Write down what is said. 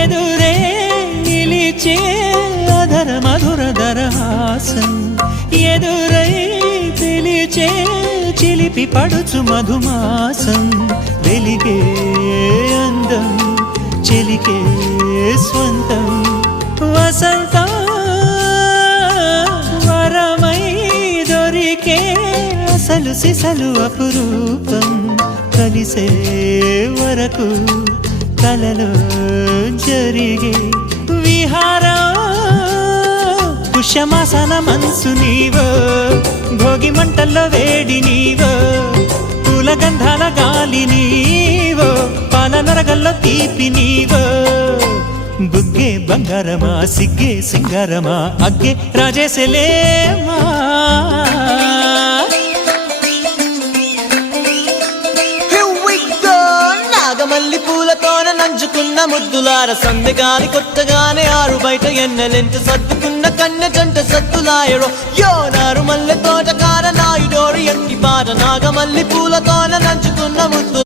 ఎదురే నిలిచే అధర మధుర దరహాసం ఎదురై పిలిచే చిలిపి పడుచు మధుమాసం వెలిగే అందం చెలికే స్వంతం వసంతం వరమై దొరికే అసలు సిసలు అపురూపం కలిసే వరకు కలలో జరిగే విహారం పుష్యమాసన మనసు నీవో భోగి మంటల్లో వేడి నీవో పూల గంధాల గాలి నీవో పాల నరగల్లో తీపి నీవో బుగ్గే బంగారమా సిగ్గే సింగారమా అగ్గే రాజేసలేమా మల్లి పూలతోన నంచుకున్న ముద్దులార సందెగాని కొత్తగానే ఆరు బయట ఎన్నెలెంట సర్దుకున్న కన్నె జంట సత్తులాయరో యోనారు మల్లె తోట కార నాయుడోరు ఎట్టి పాట నాగమల్లి పూలతోన నంచుకున్న ముద్దు